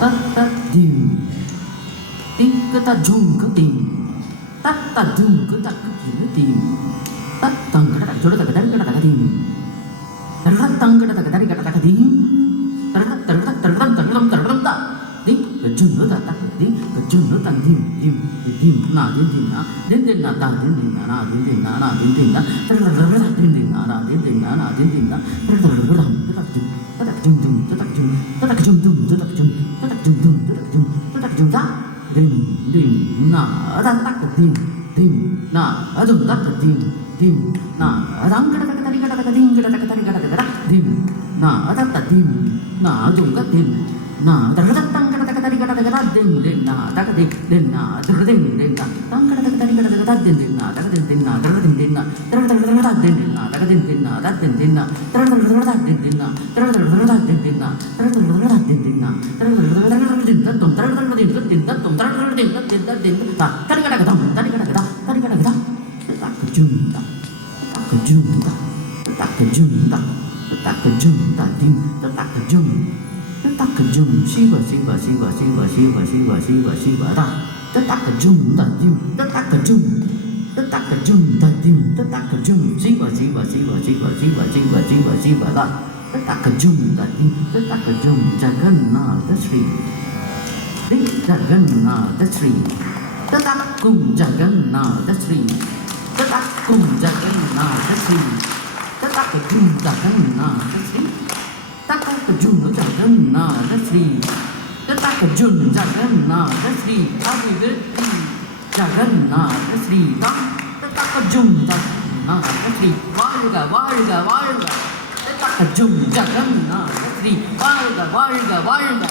Tak tak kata jung ke tin tak jung ke tak ke tak tin Tatang kata tak jodoh tak tak kata kata tin Ratang kata tak kata धिम ना दिन दिन ना दिन दिन ना ता दिन दिन ना ना दिन दिन ना ना दिन दिन ना तर तर तर दिन दिन ना ना दिन दिन ना ना दिन दिन ना तर तर तर हम तक जुम तक जुम जुम तक जुम तक जुम जुम तक जुम तक जुम जुम तक जुम तक जुम ता दिन दिन ना ता तक दिन दिन ना अजुम तक दिन दिन ना राम कट कट तरी कट कट दिन कट कट तरी कट कट दिन ना अदा तक दिन ना अजुम का दिन ना तर तर तंग தின் தின்னா தகதி தின்னா திருதின் தின்னா தாங்கடதக தனிகடதக தத்தின் தின்னா தகதின் தின்னா திருதின் தின்னா திருடதக தத்தின் தின்னா தகதின் தின்னா தத்தின் தின்னா திருடதக தத்தின் தின்னா திருடதக தத்தின் தின்னா திருடதக தத்தின் தின்னா திருடதக தத்தின் தின்னத்தும் திருடதக தின்னு தின்னத்தும் திருடதக தின்னு தின்ன தின்னு தனிகடகதம் தனிகடகதா தனிகடகதா தக்க ஜுந்தா தக்க ஜுந்தா தக்க ஜுந்தா தக்க ஜுந்தா தின் 咯。咚，西瓜西瓜西瓜西瓜西瓜西瓜西瓜西瓜哒，哒哒个咚哒叮，哒哒个咚，哒哒哒叮，哒哒个咚，西瓜西瓜西瓜西瓜西瓜西瓜西瓜西瓜哒，哒哒个哒叮，哒哒个咚，扎根那的水，叮扎根那的水，哒哒咚扎根那的水，哒哒咚扎根那的水，哒哒个扎根那的水。தக்காக்கஜுன்னு ஜகநாத ஸ்ரீ தக்காக்கஜுன் ஜகநாத ஸ்ரீ அபிவிருத்தி ஜகநாத ஸ்ரீ தான் தக்காக்கஜும் ஜகநாத ஸ்ரீ வாழ்க வாழ்க வாழ்க தக்காக்கஜும் ஜகநாத ஸ்ரீ வாழ்க வாழ்க வாழ்க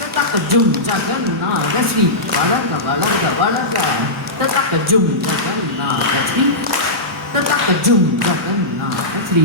தக்காக்கஜும் ஜகநாத ஸ்ரீ வளர்க வளர்க வளர்க தக்காக்கஜும் ஜகநாத ஸ்ரீ தக்காக்கஜும் ஜகநாத ஸ்ரீ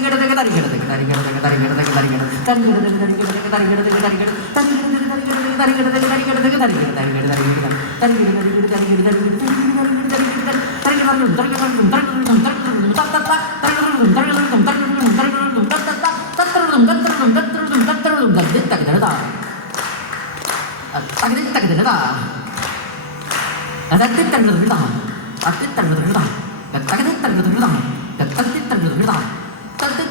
தருகிறதுக்கு தருகிறதுக்கு தருகிறதுக்கு தருகிறதுக்கு தருகிறது தருகிறதுக்கு தருகிறதுக்கு தருகிறதுக்கு தருகிறது தருகிறதுக்கு தருகிறதுக்கு தருகிறதுக்கு தருகிறது தருகிறது தருகிறது தருகிறது தருகிறது தருகிறது தருகிறது தகுதி தங்குதல் தான் தகுதி தங்குதல் தான் தகுதி தங்குதல் தான் தகுதி தங்குதல் தான்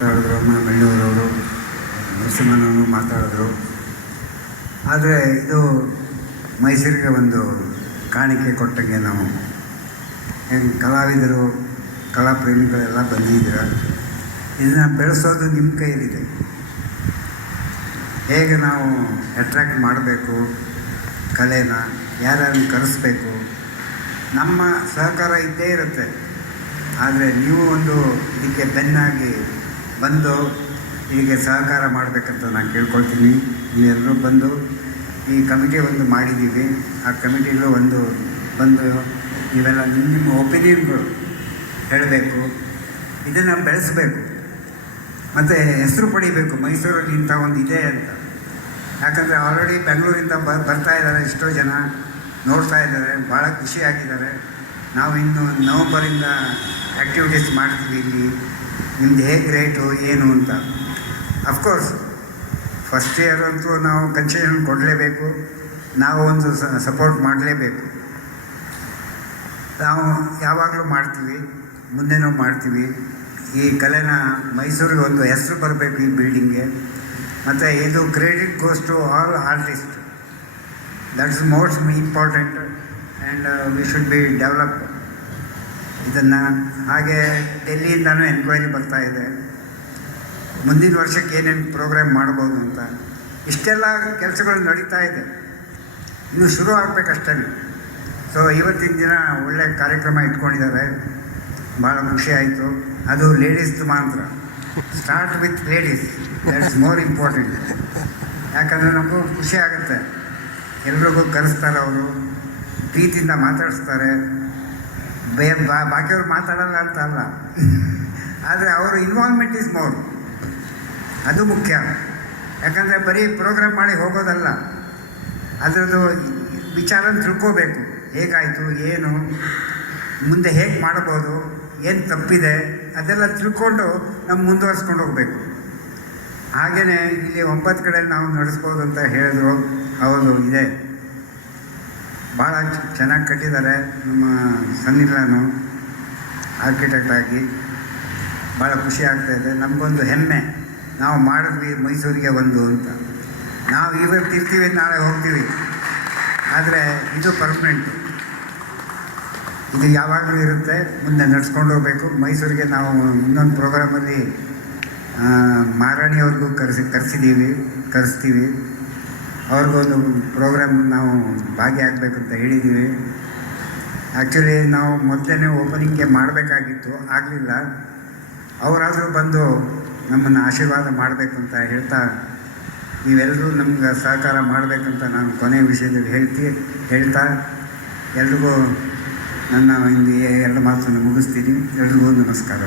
ಬೆಳ್ಳೂರವರು ನರಸಿಂಹನವರು ಮಾತಾಡಿದ್ರು. ಆದರೆ ಇದು ಮೈಸೂರಿಗೆ ಒಂದು ಕಾಣಿಕೆ ಕೊಟ್ಟಂಗೆ ನಾವು. ಹೆಂಗೆ ಕಲಾವಿದರು ಕಲಾ ಪ್ರೇಮಿಗಳೆಲ್ಲ ಬಂದಿದ್ದೀರ? ಇದನ್ನು ಬೆಳೆಸೋದು ನಿಮ್ಮ ಕೈಯಲ್ಲಿದೆ. ಹೇಗೆ ನಾವು ಅಟ್ರ್ಯಾಕ್ಟ್ ಮಾಡಬೇಕು? ಕಲೆನ ಯಾರ್ಯಾರನ್ನು ಕರೆಸ್ಬೇಕು? ನಮ್ಮ ಸಹಕಾರ ಇದ್ದೇ ಇರುತ್ತೆ. ಆದರೆ ನೀವು ಒಂದು ಇದಕ್ಕೆ ಬೆನ್ನಾಗಿ ಬಂದು ಹೀಗೆ ಸಹಕಾರ ಮಾಡಬೇಕಂತ ನಾನು ಕೇಳ್ಕೊಳ್ತೀನಿ. ನೀವೆಲ್ಲರೂ ಬಂದು ಈ ಕಮಿಟಿ ಒಂದು ಮಾಡಿದ್ದೀವಿ ಆ ಕಮಿಟಿಲೂ ಒಂದು ಬಂದು ನೀವೆಲ್ಲ ನಿಮ್ಮ ನಿಮ್ಮ ಒಪಿನಿಯನ್ಗಳು ಹೇಳಬೇಕು. ಇದನ್ನು ಬೆಳೆಸಬೇಕು. ಮತ್ತು ಹೆಸರು ಪಡಿಬೇಕು. ಮೈಸೂರಲ್ಲಿ ಇಂಥ ಒಂದು ಇದೆ ಅಂತ. ಯಾಕಂದರೆ ಆಲ್ರೆಡಿ ಬೆಂಗಳೂರಿಂದ ಬ, ಬರ್ತಾ ಇದ್ದಾರೆ ಎಷ್ಟೋ ಜನ. ನೋಡ್ತಾ ಇದ್ದಾರೆ. ಭಾಳ ಖುಷಿಯಾಗಿದ್ದಾರೆ. ನಾವು ಇನ್ನು ನವಂಬರಿಂದ ಆ್ಯಕ್ಟಿವಿಟೀಸ್ ಮಾಡ್ತೀವಿ ಇಲ್ಲಿ. ನಿಮ್ದು ಹೇಗೆ ರೇಟು ಏನು ಅಂತ. ಅಫ್ಕೋರ್ಸ್ ಫಸ್ಟ್ ಇಯರ್ ಅಂತೂ ನಾವು ಕನ್ಸೆಷನ್ ಕೊಡಲೇಬೇಕು. ನಾವು ಒಂದು ಸಪೋರ್ಟ್ ಮಾಡಲೇಬೇಕು. ನಾವು ಯಾವಾಗಲೂ ಮಾಡ್ತೀವಿ, ಮುಂದೆನೂ ಮಾಡ್ತೀವಿ. ಈ ಕಲೆನ ಮೈಸೂರಿಗೆ ಒಂದು ಹೆಸರು ಬರಬೇಕು ಈ ಬಿಲ್ಡಿಂಗ್ಗೆ ಮತ್ತು ಇದು credit goes to all artist that is most important and we should be develop ಇದನ್ನು ಹಾಗೆ ಡೆಲ್ಲಿಯಿಂದನೂ ಎನ್ಕ್ವೈರಿ ಬರ್ತಾ ಇದೆ. ಮುಂದಿನ ವರ್ಷಕ್ಕೆ ಏನೇನು ಪ್ರೋಗ್ರಾಮ್ ಮಾಡ್ಬೋದು ಅಂತ. ಇಷ್ಟೆಲ್ಲ ಕೆಲಸಗಳು ನಡೀತಾ ಇದೆ. ಇನ್ನು ಶುರು ಆಗಬೇಕಷ್ಟೇ ಸೊ ಇವತ್ತಿನ ದಿನ ಒಳ್ಳೆ ಕಾರ್ಯಕ್ರಮ ಇಟ್ಕೊಂಡಿದ್ದಾರೆ. ಭಾಳ ಖುಷಿ ಆಯಿತು. ಅದು ಲೇಡೀಸ್ದು ಮಾತ್ರ. Start with ladies that's more important ಯಾಕಂದರೆ ನಮಗೂ ಖುಷಿ ಆಗುತ್ತೆ. ಎಲ್ರಿಗೂ ಕರೆಸ್ತಾರೆ ಅವರು. ಪ್ರೀತಿಯಿಂದ ಮಾತಾಡಿಸ್ತಾರೆ. ಬೇ ಬಾಕಿಯವ್ರು ಮಾತಾಡಲ್ಲ ಅಂತ ಅಲ್ಲ. ಆದರೆ ಅವರು ಇನ್ವಾಲ್ವ್ಮೆಂಟ್ ಈಸ್ ಮೋರ್ ಅದು ಮುಖ್ಯ. ಯಾಕಂದರೆ ಬರೀ ಪ್ರೋಗ್ರಾಮ್ ಮಾಡಿ ಹೋಗೋದಲ್ಲ. ಅದರದ್ದು ವಿಚಾರ ತಿಳ್ಕೋಬೇಕು. ಹೇಗಾಯಿತು, ಏನು, ಮುಂದೆ ಹೇಗೆ ಮಾಡ್ಬೋದು ಏನು ತಪ್ಪಿದೆ, ಅದೆಲ್ಲ ತಿಳ್ಕೊಂಡು ನಾವು ಮುಂದುವರ್ಸ್ಕೊಂಡು ಹೋಗಬೇಕು. ಹಾಗೆಯೇ ಇಲ್ಲಿ ಒಂಬತ್ತು ಕಡೆ ನಾವು ನಡೆಸ್ಬೋದು ಅಂತ ಹೇಳಿದ್ರು. ಹೌದು, ಇದೆ. ಭಾಳ ಚೆನ್ನಾಗಿ ಕಟ್ಟಿದ್ದಾರೆ ನಮ್ಮ ಸನ್ನಿಲಾನು ಆರ್ಕಿಟೆಕ್ಟ್ ಆಗಿ. ಭಾಳ ಖುಷಿ ಆಗ್ತಾ ಇದೆ. ನಮಗೊಂದು ಹೆಮ್ಮೆ. ನಾವು ಮಾಡಿದ್ವಿ ಮೈಸೂರಿಗೆ ಒಂದು ಅಂತ. ನಾವು ಇವತ್ತು ಇರ್ತೀವಿ ನಾಳೆ ಹೋಗ್ತೀವಿ. ಆದರೆ ಇದು ಪರ್ಮನೆಂಟು ಇದು ಯಾವಾಗಲೂ ಇರುತ್ತೆ. ಮುಂದೆ ನಡ್ಸ್ಕೊಂಡು ಹೋಗಬೇಕು. ಮೈಸೂರಿಗೆ ನಾವು ಇನ್ನೊಂದು ಪ್ರೋಗ್ರಾಮಲ್ಲಿ ಮಾರಾಣಿಯವ್ರಿಗೂ ಕರೆಸಿ ಕರೆಸಿದ್ದೀವಿ ಕರೆಸ್ತೀವಿ. ಅವ್ರಿಗೊಂದು ಪ್ರೋಗ್ರಾಮ್ ನಾವು ಭಾಗಿಯಾಗಬೇಕಂತ ಹೇಳಿದ್ದೀವಿ ಆ್ಯಕ್ಚುಲಿ ನಾವು ಮೊದಲೇ ಓಪನಿಂಗ್ಗೆ ಮಾಡಬೇಕಾಗಿತ್ತು, ಆಗಲಿಲ್ಲ. ಅವರಾದರೂ ಬಂದು ನಮ್ಮನ್ನು ಆಶೀರ್ವಾದ ಮಾಡಬೇಕು ಅಂತ ಹೇಳ್ತಾ ನೀವೆಲ್ಲರೂ ನಮ್ಗೆ ಸಹಕಾರ ಮಾಡಬೇಕಂತ ನಾನು ಕೊನೆಯ ವಿಷಯದಲ್ಲಿ ಹೇಳ್ತಿ, ಹೇಳ್ತಾ, ಎಲ್ರಿಗೂ ನನ್ನ ಒಂದು ಎರಡು ಮಾತನ್ನು ಮುಗಿಸ್ತೀನಿ. ಎಲ್ರಿಗೂ ನಮಸ್ಕಾರ.